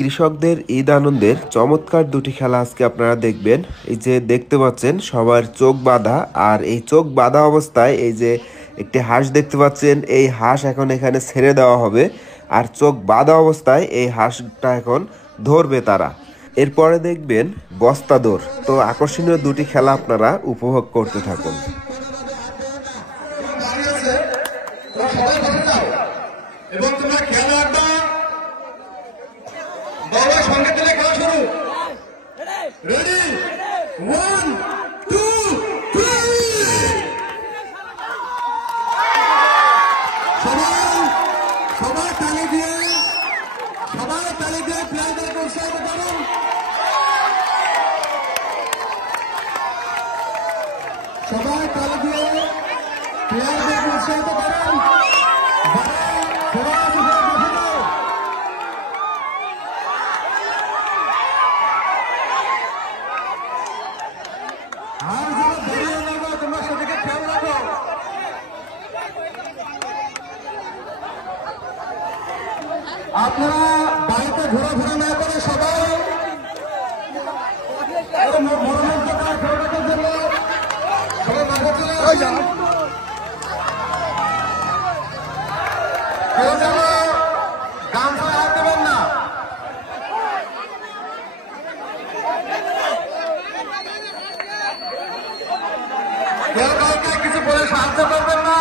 কৃষকদের ঈদ আনন্দের চমৎকার দুটি খেলা আজকে আপনারা দেখবেন। এই যে দেখতে পাচ্ছেন সবার চোখ বাঁধা, আর এই চোখ বাঁধা অবস্থায় এই যে একটি হাঁস দেখতে পাচ্ছেন, এই হাঁস এখন এখানে ছেড়ে দেওয়া হবে। আর চোখ বাঁধা অবস্থায় এই হাঁসটা এখন ধরবে তারা। এরপরে দেখবেন বস্তা দৌড়। তো আকর্ষণীয় দুটি খেলা আপনারা উপভোগ করতে থাকুন। এবং তোমরা খেলাটা বাবার সঙ্গে দিলে খেলা শুরু। রেডি, 1 2 3। সবাই তালি দিয়ে প্লেয়ারদের উৎসাহিত করুন। সবাই তালি দিয়ে প্লেয়ারদের উৎসাহিত করুন। আপনারা বাড়িতে ঘোরাফেরা না করে সবাই গামছা হাত দেবেন না। কেউ কাউকে কিছু বলে সাহায্য করবেন না।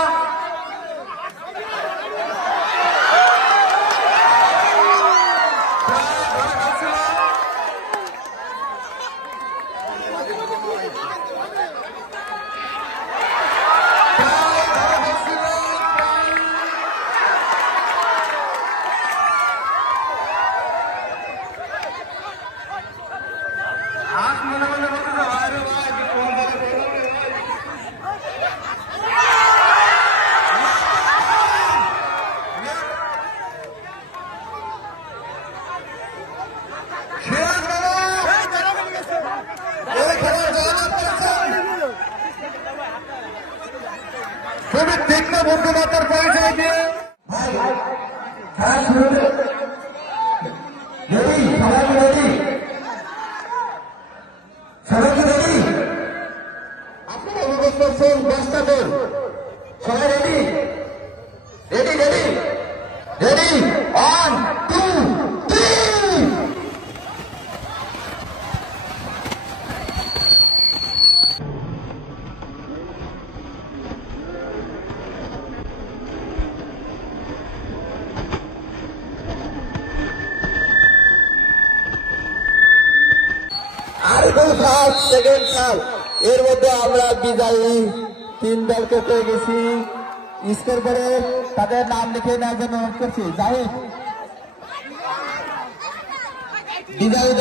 খুবই তীক্ষ্ণ বুদ্ধিমত্তার পরিচয় দিয়ে খেলা শুরু। রেডি, সবাই রেডি, সবাই রেডি। আপনারা অনুভব করছেন বস্তা দৌড়। সবাই ready, ready ready ready, 1 2 3। First second third এর মধ্যে আমরা বিজয়ী 3 দলকে পেয়ে গেছি। স্কোর করে তাদের নাম লিখে নেওয়ার জন্য অনুরোধ করছি। জাহিদ বিজয়ী